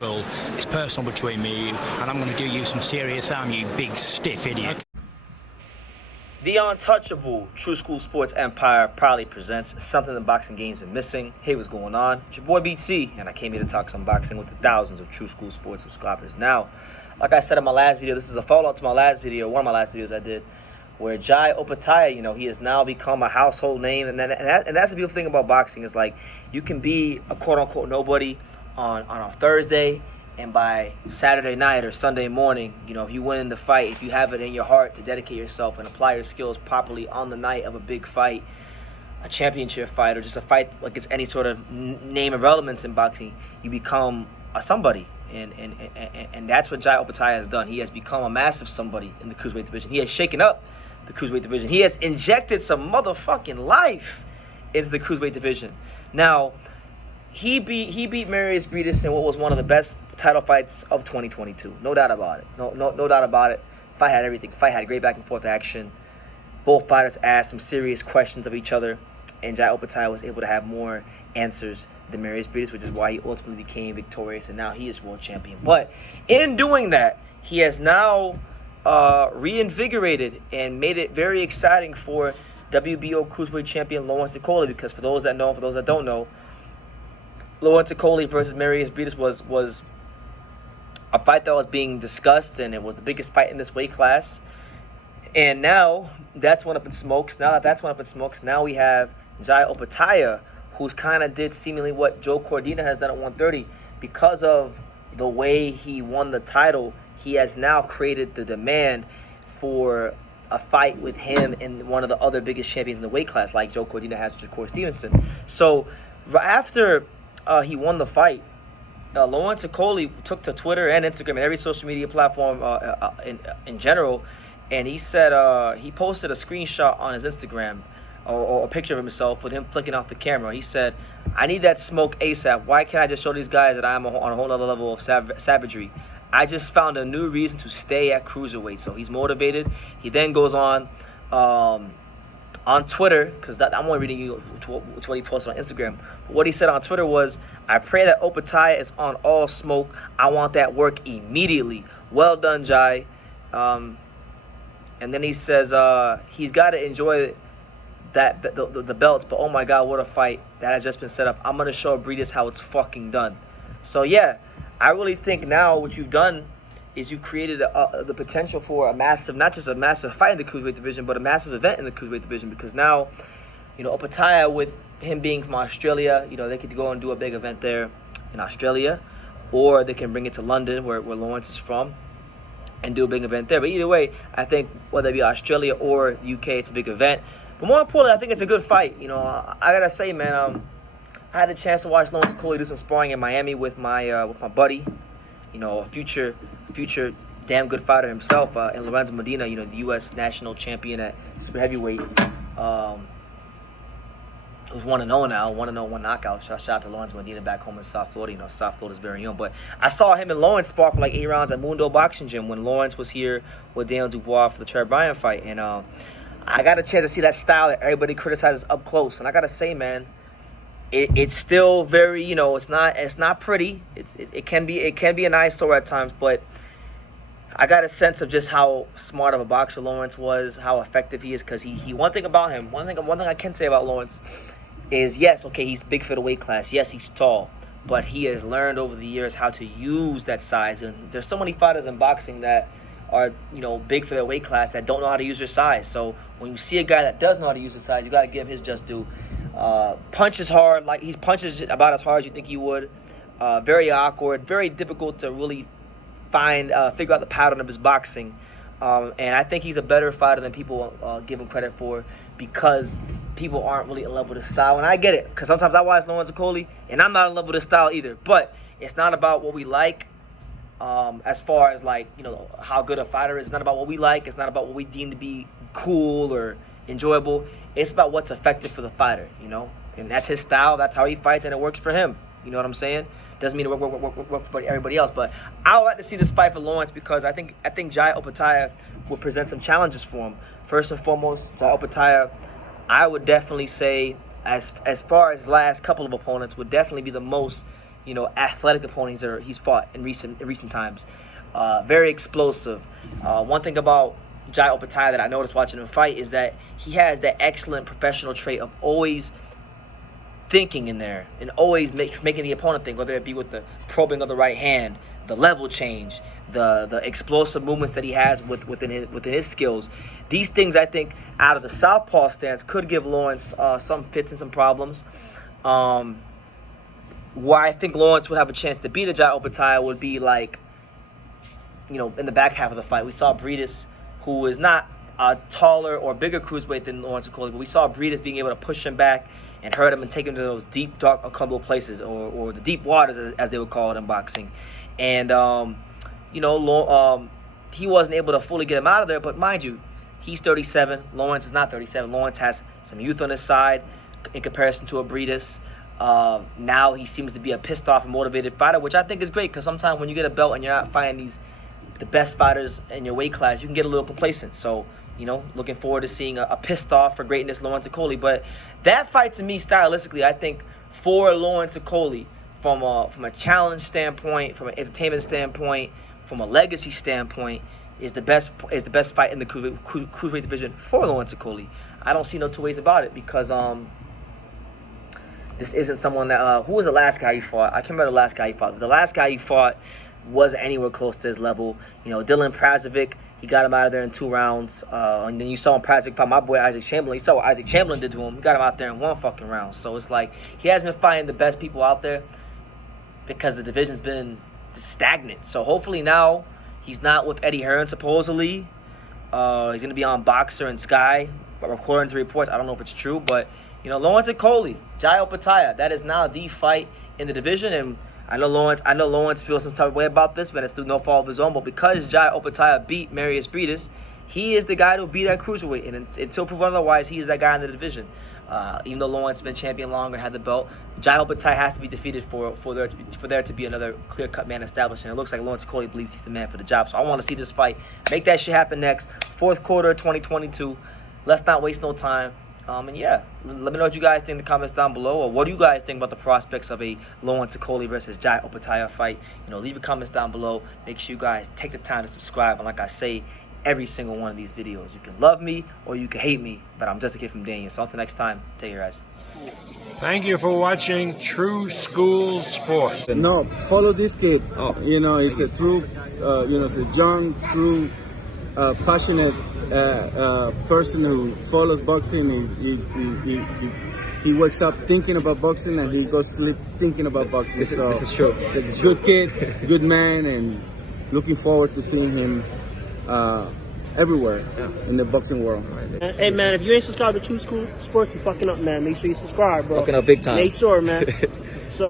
Well, it's personal between me and you, and I'm going to do you some serious harm, you big stiff idiot. The untouchable True School Sports Empire proudly presents something the boxing game's been missing. Hey, what's going on? It's your boy BT, and I came here to talk some boxing with the thousands of True School Sports subscribers. Now, like I said in my last video, this is a follow-up to my last video, one of my last videos I did, where Jai Opetaia, he has now become a household name, and that's the beautiful thing about boxing is like you can be a quote-unquote nobody on a Thursday, and by Saturday night or Sunday morning, if you win the fight, if you have it in your heart to dedicate yourself and apply your skills properly on the night of a big fight, a championship fight, or just a fight like it's any sort of name of relevance in boxing, you become a somebody. And that's what Jai Opetaia has done. He has become a massive somebody in the Cruiserweight division. He has shaken up the Cruiserweight division. He has injected some motherfucking life into the Cruiserweight division. Now, he beat Marius Briedis in what was one of the best title fights of 2022. No doubt about it. No doubt about it. Fight had everything. Fight had great back and forth action. Both fighters asked some serious questions of each other, and Jai Opetaia was able to have more answers than Marius Briedis, which is why he ultimately became victorious, and now he is world champion. But in doing that, he has now reinvigorated and made it very exciting for WBO Cruiserweight champion Lawrence Okolie, because for those that know, for those that don't know, Lawrence Okolie versus Marius Briedis was a fight that was being discussed, and it was the biggest fight in this weight class. And now that's went up in smokes. Now we have Jai Opetaia, who's kind of did seemingly what Joe Cordina has done at 130. Because of the way he won the title, he has now created the demand for a fight with him and one of the other biggest champions in the weight class, like Joe Cordina has with Corey Stevenson. So after he won the fight, Lawrence Okolie took to Twitter and Instagram and every social media platform in general, and he said he posted a screenshot on his Instagram or a picture of himself with him flicking off the camera. He said, "I need that smoke ASAP. Why can't I just show these guys that I'm on a whole other level of savagery? I just found a new reason to stay at Cruiserweight." So he's motivated. He then goes on Twitter, because I'm only reading you to what he posted on Instagram. But what he said on Twitter was, "I pray that Opetaia is on all smoke. I want that work immediately. Well done, Jai." And then he says he's got to enjoy the belts, but oh my God, what a fight that has just been set up. I'm going to show Briedis how it's fucking done. So yeah, I really think now what you've done is you created the potential for a massive, not just a massive fight in the Cruiserweight division, but a massive event in the Cruiserweight division, because now, Opetaia, with him being from Australia, they could go and do a big event there in Australia, or they can bring it to London, where Lawrence is from, and do a big event there. But either way, I think whether it be Australia or the UK, it's a big event. But more importantly, I think it's a good fight. I gotta say, man, I had a chance to watch Lawrence Okolie do some sparring in Miami with my buddy, a future damn good fighter himself, in Lorenzo Medina, the U.S. national champion at super heavyweight, who's 1-0 now, 1-0, one knockout. Shout out to Lorenzo Medina back home in South Florida. South Florida's very young. But I saw him and Lawrence spar for like 8 rounds at Mundo Boxing Gym when Lawrence was here with Daniel Dubois for the Trevor Bryan fight, and I got a chance to see that style that everybody criticizes up close. And I gotta say, man, it's still very, it's not pretty. It can be an eyesore at times, but I got a sense of just how smart of a boxer Lawrence was, how effective he is. Because he one thing about him, one thing I can say about Lawrence is, yes, okay, he's big for the weight class. Yes, he's tall, but he has learned over the years how to use that size. And there's so many fighters in boxing that are big for their weight class that don't know how to use their size. So when you see a guy that does know how to use his size, you got to give him his just due. Punches hard, like he punches about as hard as you think he would. Very awkward, very difficult to really figure out the pattern of his boxing. And I think he's a better fighter than people give him credit for, because people aren't really in love with his style. And I get it, because sometimes I watch Lawrence Okolie and I'm not in love with his style either. But it's not about what we like. As far as how good a fighter is, it's not about what we like. It's not about what we deem to be cool or enjoyable. It's about what's effective for the fighter, and that's his style. That's how he fights, and it works for him. You know what I'm saying? Doesn't mean it work for everybody else, but I would like to see this fight for Lawrence, because I think Jai Opetaia will present some challenges for him. First and foremost, Jai Opetaia, I would definitely say, as far as last couple of opponents, would definitely be the most athletic opponents he's fought in recent times. Very explosive. One thing about Jai Opetaia that I noticed watching him fight is that he has that excellent professional trait of always thinking in there and always making the opponent think, whether it be with the probing of the right hand, the level change, the explosive movements that he has within his skills. These things, I think, out of the southpaw stance could give Lawrence some fits and some problems. Where I think Lawrence would have a chance to beat a Jai Opetaia would be like, in the back half of the fight. We saw Breedis, who is not a taller or bigger cruiserweight than Lawrence Okolie, but we saw Breedis being able to push him back and hurt him and take him to those deep, dark, uncomfortable places, or the deep waters, as they would call it in boxing. And, he wasn't able to fully get him out of there, but mind you, he's 37. Lawrence is not 37. Lawrence has some youth on his side in comparison to a Breedis. Now he seems to be a pissed off and motivated fighter, which I think is great, because sometimes when you get a belt and you're not fighting the best fighters in your weight class, you can get a little complacent. So, looking forward to seeing a pissed off for greatness Lawrence Okolie. But that fight, to me, stylistically, I think for Lawrence Okolie, from a challenge standpoint, from an entertainment standpoint, from a legacy standpoint, is the best fight in the cruiserweight division for Lawrence Okolie. I don't see no two ways about it, because this isn't someone that who was the last guy he fought? I can't remember the last guy he fought. The last guy he fought wasn't anywhere close to his level. Dylan Prazovic, he got him out of there in 2 rounds. And then you saw him Prazovic fight my boy Isaac Chamberlain. You saw what Isaac Chamberlain did to him. He got him out there in 1 fucking round. So it's like he has been fighting the best people out there because the division's been stagnant. So hopefully now he's not with Eddie Hearn supposedly. He's going to be on Boxer and Sky, but according to reports, I don't know if it's true, but Lawrence Okolie, Jai Opetaia, that is now the fight in the division. And I know Lawrence feels some type of way about this, but it's through no fault of his own. But because Jai Opetaia beat Marius Breedis, he is the guy to beat that cruiserweight. And until proven otherwise, he is that guy in the division. Even though Lawrence has been champion longer, had the belt, Jai Opetaia has to be defeated for there to be another clear-cut man established. And it looks like Lawrence Okolie believes he's the man for the job. So I want to see this fight. Make that shit happen next. 4th quarter of 2022. Let's not waste no time. And yeah, let me know what you guys think in the comments down below, or what do you guys think about the prospects of a Lawrence Okolie versus Jai Opetaia fight. Leave your comments down below. Make sure you guys take the time to subscribe. And like I say, every single one of these videos, you can love me or you can hate me, but I'm just a kid from Daniel. So until next time, take care, guys. Thank you for watching True School Sports. No, follow this kid. He's a true, he's a young, true, passionate person who follows boxing. He wakes up thinking about boxing and he goes to sleep thinking about boxing. This is true. Good kid, good man, and looking forward to seeing him everywhere in the boxing world. Hey man, if you ain't subscribed to True School Sports, you fucking up, man. Make sure you subscribe, bro. Fucking up big time. Make sure, man.